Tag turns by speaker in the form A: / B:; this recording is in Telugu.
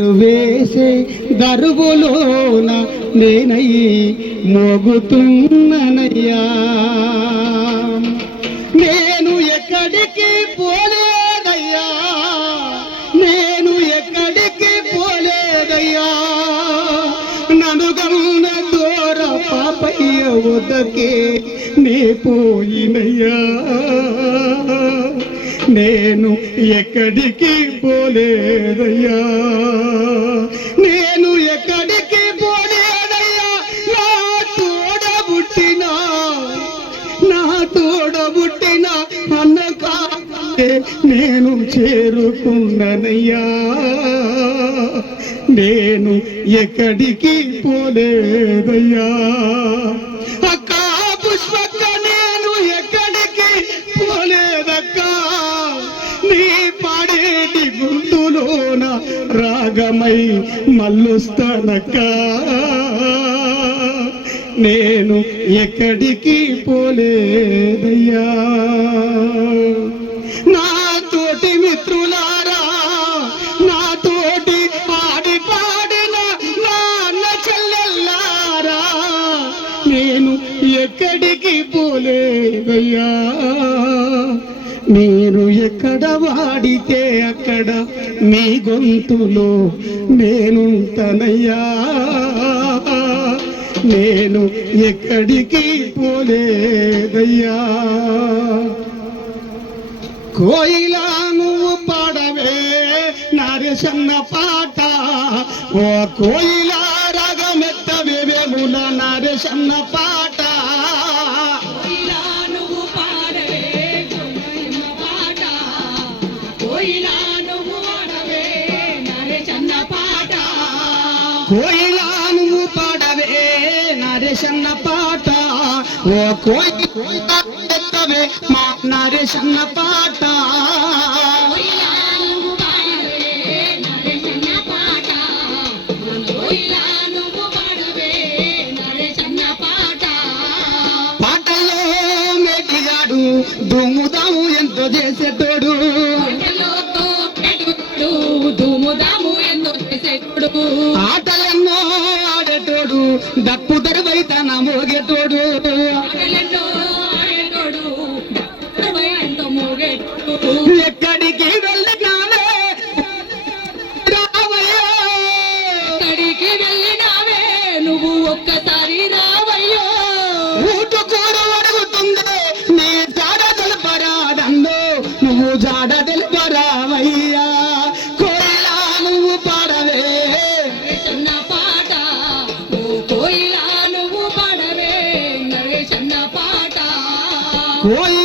A: వేసే దరువులోన నేనయ్యి మోగుతున్ననయ్యా. నేను ఎక్కడికి పోలేదయ్యా. నేను ఎక్కడికి పోలేదయ్యా. నన్ను దూర పాపయ్య ఉదకే నే పోయినయ్యా. నేను ఎక్కడికి పోలేదయ్యా. నేను చేరుకున్ననయ్యా. నేను ఎక్కడికి పోలేదయ్యా. అక్క పుష్పక్క నేను ఎక్కడికి పోలేదక్క. నీ పాడేటి గుంతులోన రాగమై మల్లుస్తానక్క నేను ఎక్కడికి పోలేదయ్యా. మీరు ఎక్కడ వాడితే అక్కడ మీ గొంతులో నేనుంటనయ్యా. నేను ఎక్కడికి పోలేదయ్యా. కోయిలా నువ్వు పాడవే నరసన్న పాట. ఓ కోయిలా రగమెత్తవే వేముల నరసన్న పాట.
B: కోయిలా నువ్వు పాడవే
A: నరసన్న పాట. ఓ కోయి కోయిలా ఎత్తవే మా నరసన్న పాట. పాటలో మెటిగాడు దుమ్ముదాము ఎంతో చేసేటోడు?
B: దుముదాము ఎంతో చేసేటుడు?
A: ఆడేటోడు దప్పు దరువై తన మోగేటోడు ఎక్కడికి వెళ్ళగానే రావయ్యా.
B: ఎక్కడికి వెళ్ళినావే? నువ్వు ఒక్కసారి
A: కోయిలా